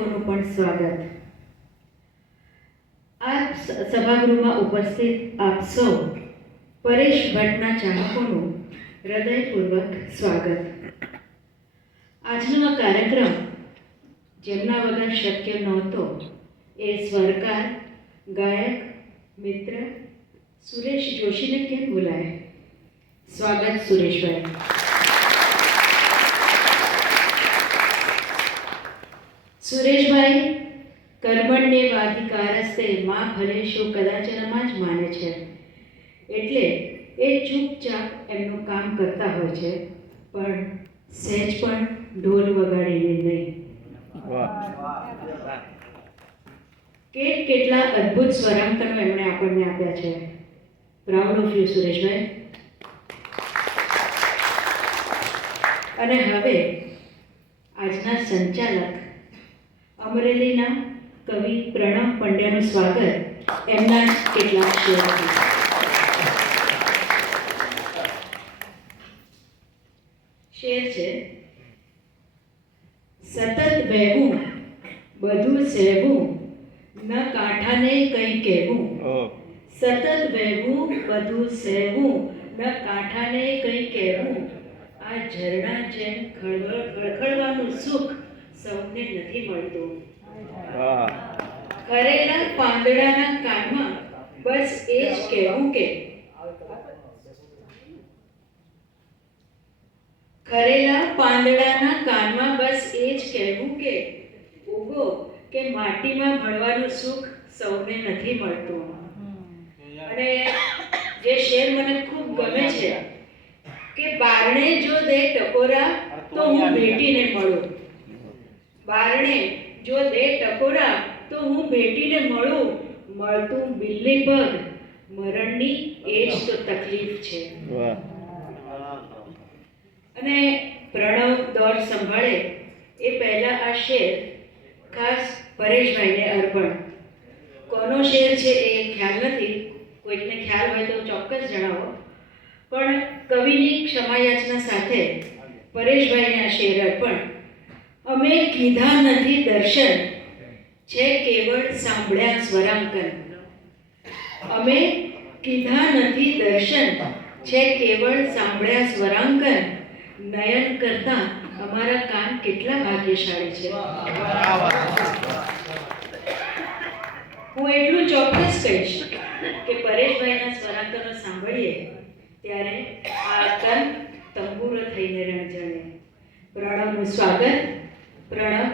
પણ સ્વાગત. આ સભાગૃહમાં ઉપસ્થિત આપ સૌ પરેશ ભટ્ટના ચાહકોનું હૃદયપૂર્વક સ્વાગત. આજનો આ કાર્યક્રમ જેમના વગર શક્ય નહોતો એ સ્વરકાર, ગાયક, મિત્ર સુરેશ જોશીને કેમ બોલાય. સ્વાગત સુરેશભાઈ. સુરેશભાઈ કર્મણ્યેવાધિકારસ્તે માં ફલેષુ કદાચનમાં જ માને છે, એટલે એ ચૂપચાપ એમનું કામ કરતા હોય છે, પણ સહેજ પણ ઢોલ વગાડીને નહીં. કેટલા અદ્ભુત સ્વરાંકનો એમણે આપણને આપ્યા છે. Proud of you Sureshbhai. અને હવે આજના સંચાલક અમરેલીના કવિ પ્રણવ પંડ્યાનું સ્વાગત એમના કેટલાક શેરથી. શેર છે: સતત વહેવું બધું સહેવું, ન કાંઠાને કંઈ કહેવું. સતત વહેવું બધું સહેવું, ન કાંઠાને કંઈ કહેવું. આ ઝરણા જેમ ખળખળવાનું સુખ સૌને નથી મળતું. ખરેલા પાંદડાના કાનમાં બસ એ જ કહેવું કે ખરેલા પાંદડાના કાનમાં બસ એ જ કહેવું કે ઉગો કે માટીમાં ભળવાનું સુખ સૌને નથી મળતું. અને જે શેર મને ખૂબ ગમે છે કે બારણે જો દે ટકોરા તો હું ભેટીને મળું. બારણે જો દે ટકોરા તો હું ભેટીને મળું. મળતું બિલ્લી પગ મરણની એ જ તો તકલીફ છે. અને પ્રણવ દોર સંભાળે એ પહેલા આ શેર ખાસ પરેશભાઈને અર્પણ. કોનો શેર છે એ ખ્યાલ નથી, કોઈકને ખ્યાલ હોય તો ચોક્કસ જણાવો. પણ કવિની ક્ષમાયાચના સાથે પરેશભાઈને આ શેર અર્પણ. અમે કીધા નથી દર્શન, છે કેવળ સાંભળ્યા સ્વરાંકન. અમે કીધા નથી દર્શન, છે કેવળ સાંભળ્યા સ્વરાંકન. નયન કરતા અમારા કાન કેટલા ભાગ્યશાળી છે. હું એટલું ચોક્કસ કહીશ કે પરેશભાઈના સ્વરાંકનો સાંભળીએ ત્યારે આ તન તંબુરો થઈને રણજણે. પ્રણવનું સ્વાગત. પ્રણવ